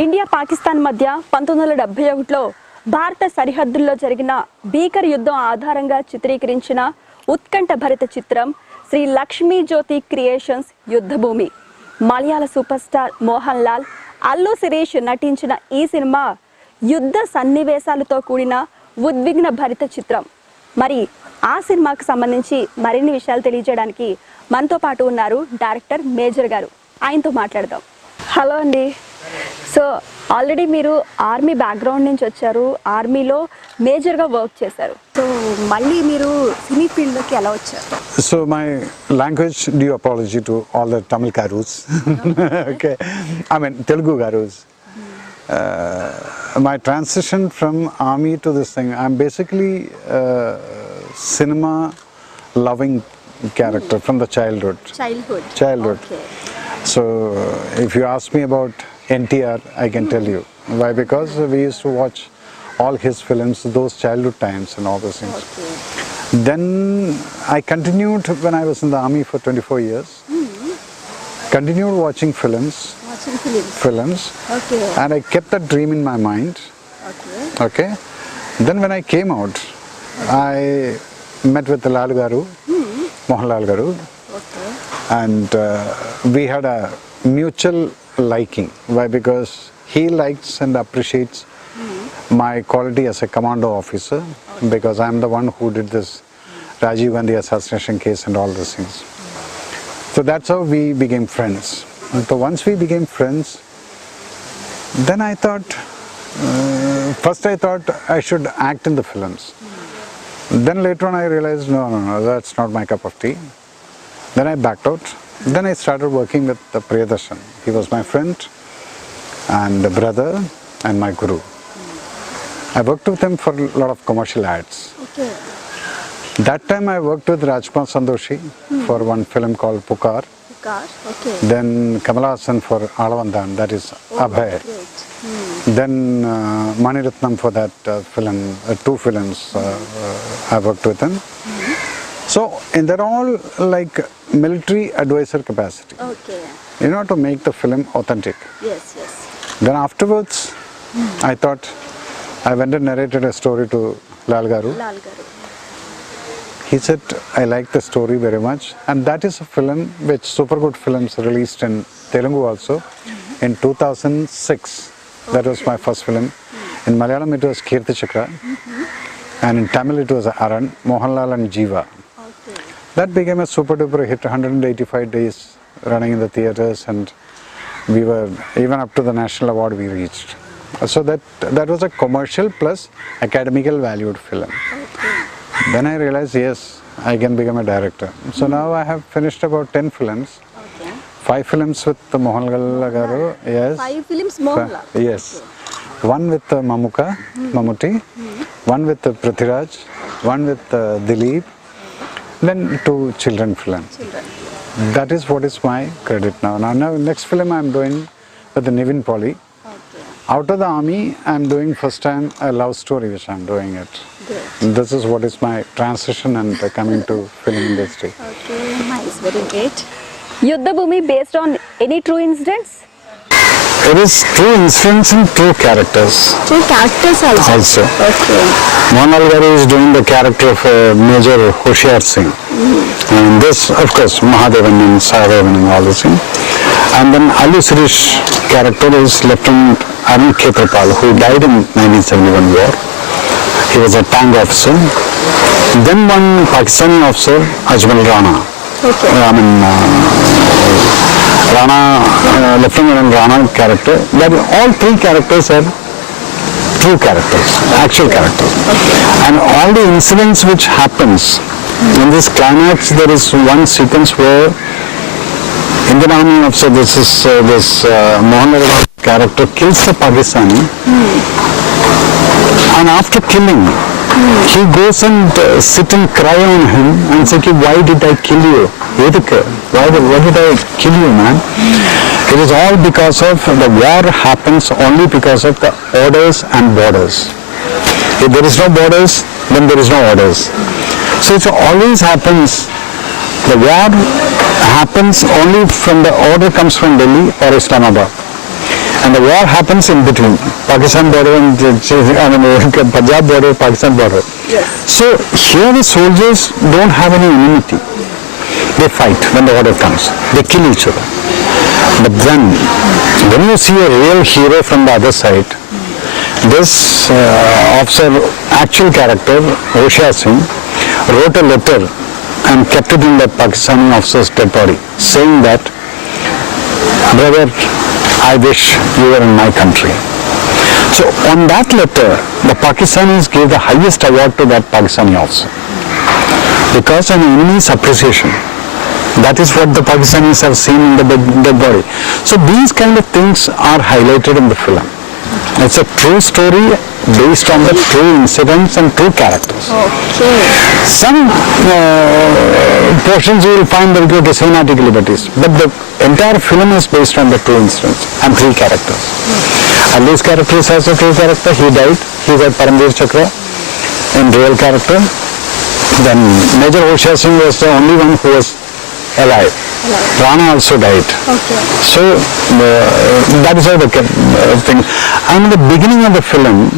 India Pakistan మధ్య 1971లో భారత సరిహద్దుల్లో జరిగిన భీకర యుద్ధం ఆధారంగా చిత్రీకరించిన ఉత్కంఠ భరిత చిత్రం శ్రీ లక్ష్మీ జ్యోతి క్రియేషన్స్ యుద్ధ భూమి. మలయాళ సూపర్ స్టార్ మోహన్ లాల్, అల్లు శిరీష్ నటించిన ఈ సినిమా యుద్ధ సన్నివేశాలతో కూడిన ఉద్విగ్న భరిత చిత్రం. మరి ఆ సినిమాకు సంబంధించి మరిన్ని విషయాలు తెలియజేయడానికి మనతో పాటు ఉన్నారు డైరెక్టర్ మేజర్ గారు. ఆయనతో మాట్లాడదాం. హలో అండి. సో ఆల్రెడీ మీరు ఆర్మీ బ్యాక్గ్రౌండ్ నుంచి వచ్చారు, ఆర్మీలో మేజర్గా వర్క్ చేశారు. సో మళ్ళీ మీరు సినీ ఫీల్డ్లోకి ఎలా వచ్చారు? So my language due apology to all the Tamil Garus. Okay, I mean Telugu Garus. My transition from army to this thing, I'm basically cinema loving character from the childhood. Okay. So if you ask me about NTR, I can tell you why, because we used to watch all his films, those childhood times and all those things. Okay. Then I continued when I was in the army for 24 years. Continued watching films. Okay. And I kept that dream in my mind. Okay. Then when I came out, I met with Lalu Garu, Mohanlal Garu. Okay. And we had a mutual liking. Why? Because he likes and appreciates my quality as a commando officer, because I'm the one who did this Rajiv Gandhi assassination case and all those things. So that's how we became friends. And so once we became friends, then I thought, first I thought I should act in the films. Then later on I realized, no, that's not my cup of tea. Then I backed out. Then I started working with Priyadarshan. He was my friend and brother and my guru. I worked with him for a lot of commercial ads. Okay. That time I worked with Rajkumar Sandoshi for one film called Pukar. Okay. Then Kamal Haasan for Alavandan, that is Abhay. Great. Then Mani Ratnam for that film, two films I worked with him. So, and they're all like military advisor capacity. Okay. You know, to make the film authentic. Yes. Then afterwards, I thought, I went and narrated a story to Lal Garu. He said, I like the story very much. And that is a film which Super Good Films released in Telugu also in 2006. That was my first film. In Malayalam it was Kirti Chakra. And in Tamil it was Aran, Mohanlal and Jiva. That became a super duper hit, 185 days running in the theatres, and we were even up to the national award we reached. So that was a commercial plus academical valued film. Okay. Then I realized, yes, I can become a director. So now I have finished about 10 films. Okay. 5 films with Mohanlal Garu, yes. 5 films Mohanlal. Yes. One with Mammootty, one with Prithviraj, one with Dileep. Then 2 children films. That is what is my credit now. Now next film I am doing with the Nivin Polly. Okay. Out of the army, I am doing first time a love story, which I am doing it. Great. This is what is my transition and coming to film industry. Okay, nice, very great. Yuddha Bhoomi based on any true incidents? It is true incidents and true characters. True characters also. Okay. Mohanlal Garu is doing the character of Major Hoshiar Singh. And this, of course, Mahadevan and Sahadevan and all this thing. And then Allu Sirish character is Lieutenant Arun Khetrapal, who died in 1971 war. He was a tank officer. Then one Pakistani officer, Ajmal Rana. Okay. Rana, Lieutenant Rana character. That all 3 characters are true characters, actual characters. Okay. And all the incidents which happens in this climax, there is one sequence where Indian Army officer, this Mohanlal character kills the Pakistani, and after killing, he goes and sit and cry on him and say, why did I kill you? Why did I kill you, man? It is all because of the war happens only because of the orders and borders. If there is no borders, then there is no orders. So it always happens, the war happens only from the order comes from Delhi or Islamabad. and the war happens in between Pakistan border and Punjab border, Pakistan border. Yes. So here the soldiers don't have any enmity. They fight when the order comes. They kill each other. But then, when you see a real hero from the other side, this officer, actual character, Hoshiyar Singh, wrote a letter and kept it in the Pakistani officer's dead body, saying that, brother, I wish you were in my country. So on that letter, the Pakistanis gave the highest award to that Pakistani officer. Because an enemy's appreciation. That is what the Pakistanis have seen in the dead body. So these kind of things are highlighted in the film. It's a true story based on the true incidents and true characters. Okay. Some portions you will find that go to cinematic liberties, but the entire film is based on the true incidents and three characters. Allu's character is also a true character. He died. He got Paramveer Chakra in real character. Then Major Hoshiyar Singh was the only one who was alive. Rana also died. Okay. So that is how the thing. And in the beginning of the film,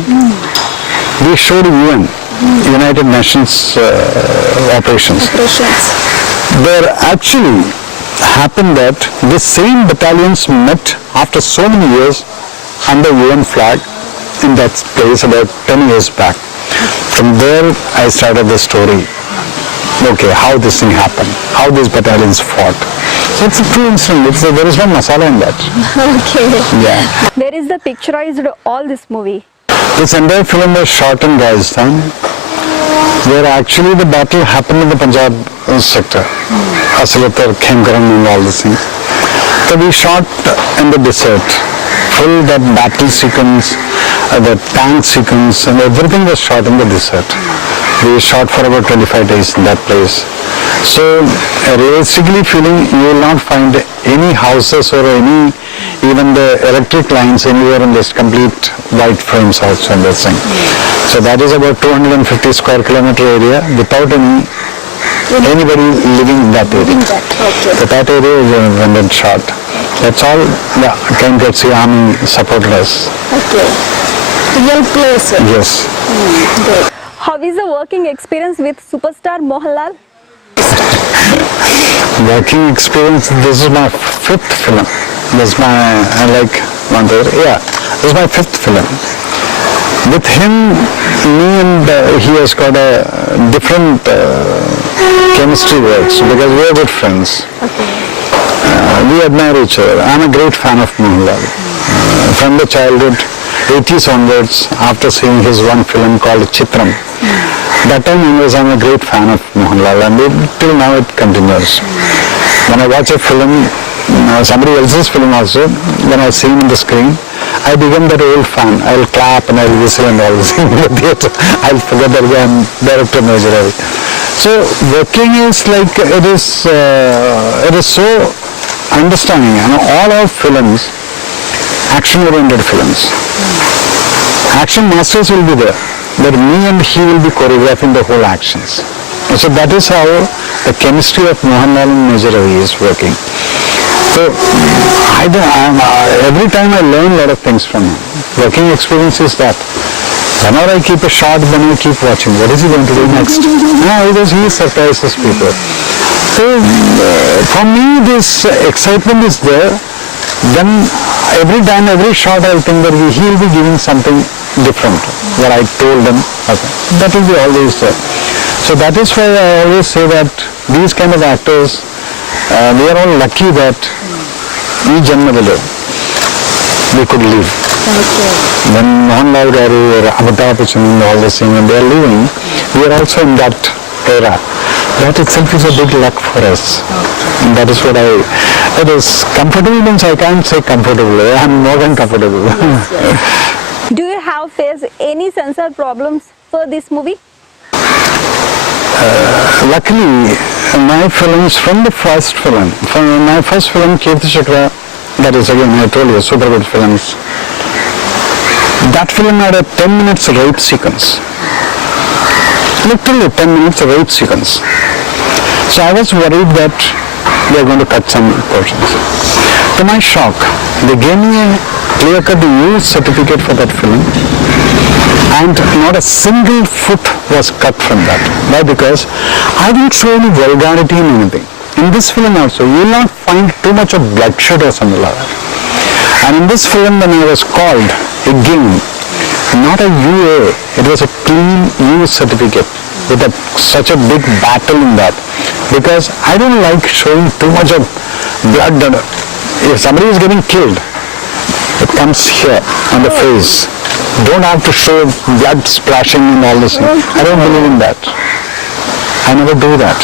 we showed UN, United Nations operations. There actually happened that the same battalions met after so many years under UN flag in that place about 10 years back. From there I started the story. Okay, how this thing happened, how these battalions fought. So it's a true incident. There is no masala in that. Okay. Yeah. Where is the picturized all this movie? This entire film was shot in Rajasthan, where actually the battle happened in the Punjab sector. Asalatar, Khemkaran and all these things. So we shot in the desert. Full that battle sequence, the tank sequence and everything was shot in the desert. We shot for about 25 days in that place. So realistically feeling you will not find any houses or any, even the electric lines anywhere in this complete white frames also in this thing. So that is about 250 square kilometer area without anybody living in that area. Okay. So that area is when shot. That's all the KMKC Army supported us. Okay. Real place. Yes. Good. How is the working experience with superstar Mohanlal? Working experience, this is my fifth film. This is my, this is my fifth film. With him, me and he has got a different chemistry works because we are good friends. We admire each other. I am a great fan of Mohanlal. From the childhood, 80s onwards, after seeing his one film called Chitram, that time onwards I am a great fan of Mohanlal and till now it continues. When I watch a film, somebody else's film also, when I see him on the screen, I become that old fan. I'll clap and I'll whistle and all this in the theatre. I'll forget that I'm director Major Ravi. So working is like, it is so understanding, all our films, action-oriented films. Action masters will be there, but me and he will be choreographing the whole actions. So that is how the chemistry of Mohanlal and Major Ravi is working. So every time I learn a lot of things from him. Working experience is that. Whenever I keep a shot, then I keep watching. What is he going to do next? Because he surprises people. So for me, this excitement is there. Then every time, every shot, I think that he will be giving something different. What I told him, that will be always there. So that is why I always say that these kind of actors, we are all lucky that we could live. When Mohanlal Garu or Amitabh Bachchan and all this thing, when they are living, we are also in that era. That itself is a big luck for us. And that is what it is comfortable means I can't say comfortable. I am more than comfortable. Do you have faced any censor problems for this movie? Luckily, my films from the first film, from my first film, Kirti Chakra, that is again I told you, super good films. That film had a 10 minutes rape sequence. Literally 10 minutes rape sequence. So I was worried that they are going to cut some portions. To my shock, they gave me a clear-cut use certificate for that film, and not a single foot was cut from that. Why? Because I didn't show any vulgarity in anything. In this film also, you will not find too much of bloodshed or something like that. And in this film, when I was called again, not a UA, it was a clean use certificate with such a big battle in that. Because I don't like showing too much of blood. If somebody is getting killed, it comes here on the face. Don't have to show blood splashing and all this. I don't believe in that. I never do that.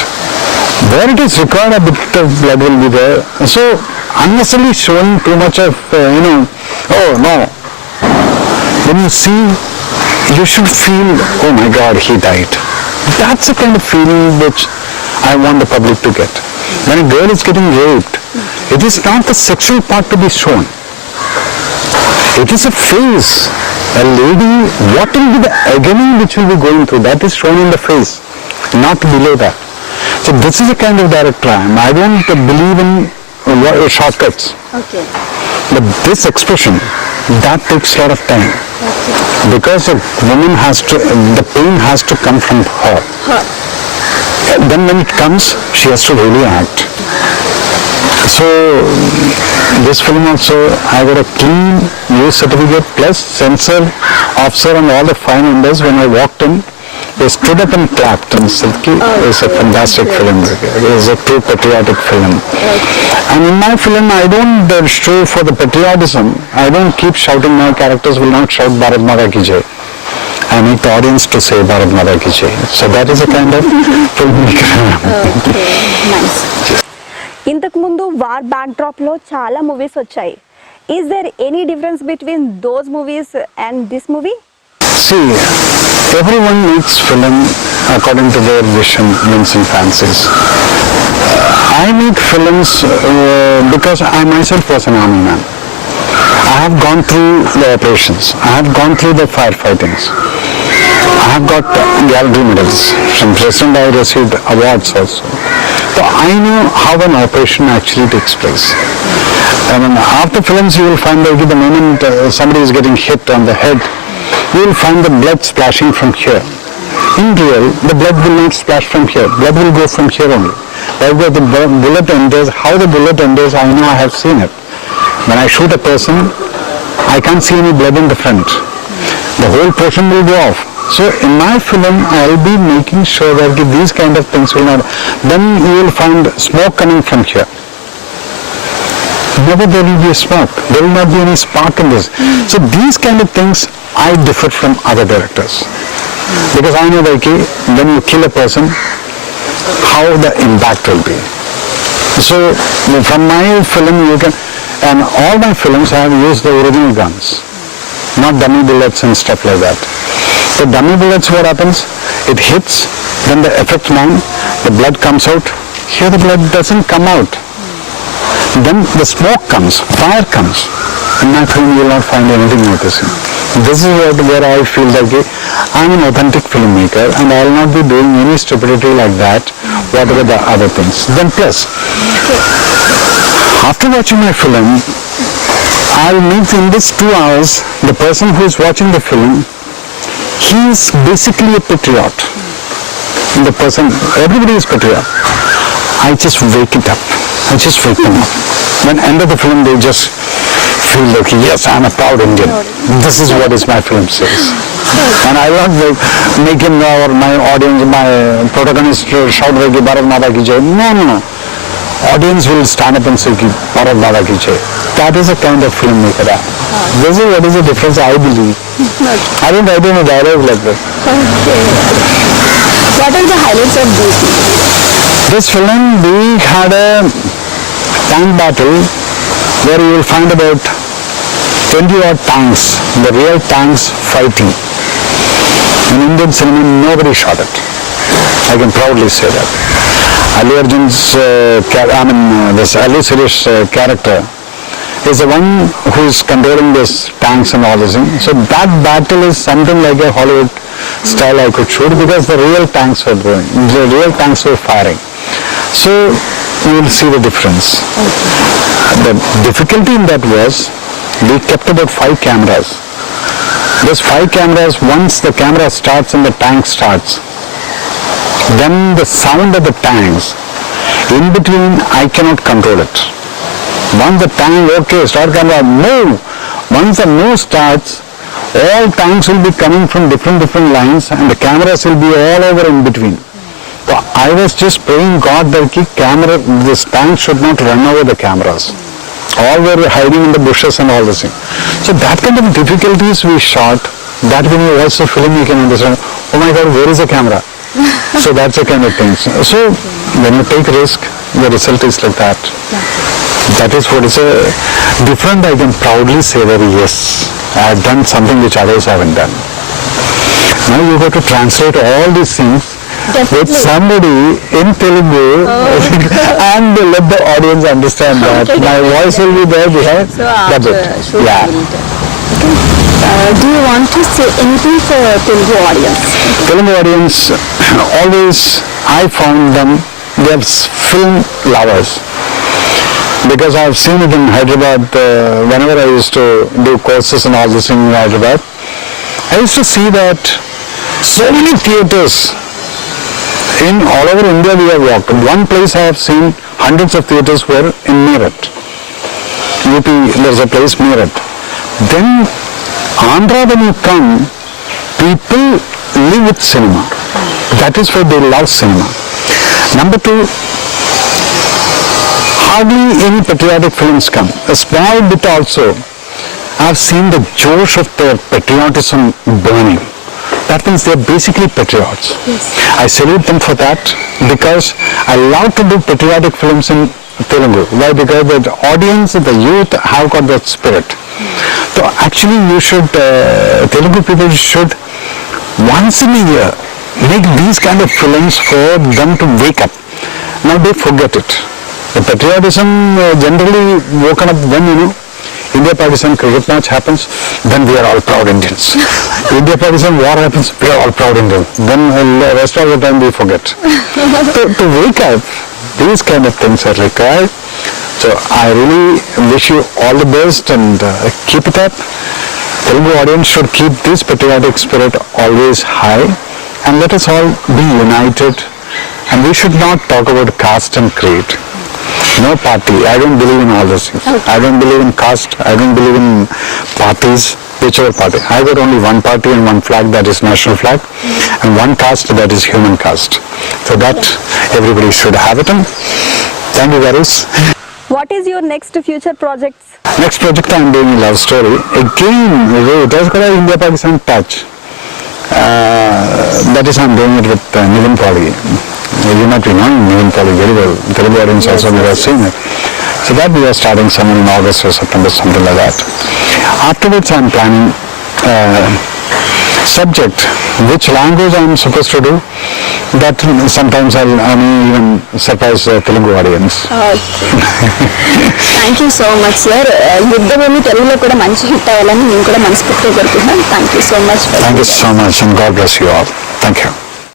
Where it is required, a bit of blood will be there. So unnecessarily showing too much of, oh no. When you see, you should feel, oh my God, he died. That's the kind of feeling which I want the public to get. When a girl is getting raped, it is not the sexual part to be shown. It is a face. A lady, what will be the agony which will be going through, that is shown in the face, not below that. So this is the kind of director I am. I don't believe in shortcuts. Okay. But this expression, that takes a lot of time. Okay. Because a woman has to, the pain has to come from her. Then when it comes, she has to really act. So this film also, I got a clean use certificate plus censor officer and all the 5 members. When I walked in, they stood up and clapped and said, it's a fantastic film. It is a true patriotic film. And in my film, I don't show for the patriotism. I don't keep shouting. My characters will not shout Bharat Mata Ki Jai. I make the audience to say Bharat Mata Ki Jai. So that is a kind of filmmaker. Okay, nice. ఇంతకు ముందు war back drop లో చాలా movies వచ్చాయి. Is there any difference between those movies and this movie? See, everyone makes film according to their vision, whims and fancies. I make films because I myself was an army man. I have gone through the operations. I have gone through the firefightings. I have got gallery medals. From President I received awards also. So I know how an operation actually takes place. And after films you will find that the moment somebody is getting hit on the head, you will find the blood splashing from here. In real, the blood will not splash from here. Blood will go from here only. Wherever the bullet enters, how the bullet enters, I know, I have seen it. When I shoot a person, I can't see any blood in the front. The whole portion will go off. So in my film, I will be making sure that these kind of things will not. Then you will find smoke coming from here. Never there will be a smoke. There will not be any spark in this. So these kind of things, I differ from other directors. Because I know that when you kill a person, how the impact will be. So from my film, you can, and all my films I have used the original guns, not dummy bullets and stuff like that. The dummy bullets, what happens? It hits, then the effect man, the blood comes out. Here the blood doesn't come out. Then the smoke comes, fire comes. In my film you will not find anything like this. This is where I feel that I'm an authentic filmmaker and I will not be doing any stupidity like that, whatever the other things. Then plus, after watching my film, I'll make in this 2 hours, the person who is watching the film, he is basically a patriot. The person, everybody is patriot. I just wake it up. I just wake them up. When end of the film, they just feel like, yes, I'm a proud Indian. This is what is my film says. And I will not make him or my audience, my protagonist shout like Bharat Mata Ki Jai. No. Audience will stand up and say Bharat Mata Ki Jai. That is a kind of filmmaker. This is what is the difference, I believe. I don't write any dialogue like that. Okay. What are the highlights of this movie? This film, we had a tank battle where you will find about 20 odd tanks, the real tanks fighting. In Indian cinema, nobody shot it. I can proudly say that. Allu Arjun's, this Allu Sirish character is the one who is controlling this tanks and all this thing. So that battle is something like a Hollywood style I could shoot because the real tanks were going, the real tanks were firing. So you will see the difference. The difficulty in that was we kept about 5 cameras. Those 5 cameras, once the camera starts and the tank starts, then the sound of the tanks, in between I cannot control it. Once the tank, okay, start camera, move. Once the move starts, all tanks will be coming from different lines and the cameras will be all over in between. So I was just praying God that this tank should not run over the cameras. All were hiding in the bushes and all this thing. So that kind of difficulties we shot, that when you watch the film you can understand, oh my God, where is the camera? So that's the kind of things. So when you take risk, the result is like that. That is what is different. I can proudly say that yes, I have done something which others haven't done. Now you have to translate all these things with somebody in Telugu and let the audience understand that. My voice will be there behind. So that's it. Yeah. Do you want to say anything for Telugu audience? Telugu audience, always I found them, they are film lovers. Because I have seen it in Hyderabad, whenever I used to do courses and all this in Hyderabad, I used to see that so many theatres in all over India we have walked. One place I have seen hundreds of theatres were in Meerut. UP, there's a place Meerut. Then Andhra, when you come, people live with cinema. That is why they love cinema. Number 2, hardly any patriotic films come. A small bit also, I have seen the josh of their patriotism burning. That means they are basically patriots. Yes. I salute them for that because I love to do patriotic films in Telugu. Why? Because the audience, the youth have got that spirit. So actually you should, Telugu people should once in a year make these kind of films for them to wake up. Now they forget it. The patriotism generally woken up when, India-Pakistan cricket match happens, then we are all proud Indians. India-Pakistan war happens, we are all proud Indians. Then the rest of the time we forget. To wake up, these kind of things are required. So I really wish you all the best and keep it up. Telugu audience should keep this patriotic spirit always high and let us all be united. And we should not talk about caste and creed. No party. I don't believe in all those things. Okay. I don't believe in caste. I don't believe in parties, whichever party. I got only one party and one flag, that is national flag, and one caste, that is human caste. So that everybody should have it. And thank you, guys. What is your next future projects? Next project I am doing a love story. Again, it has got an India-Pakistan touch. That is I am doing it with Nivin Pali. You might be knowing Nivin Pali very well. Telugu audience also may have seen it. So that we are starting somewhere in August or September, something like that. Afterwards I am planning subject, which language I am supposed to do. That sometimes I may even surprise the Telugu audience. Thank you so much sir. యుద్ధ భూమి తెలుగులో కూడా మంచి hit అవ్వాలని నేను కూడా మనస్ఫూర్తిగా కోరుకుంటున్నాను. Thank you so much. Thank you so much and God bless you all. Thank you.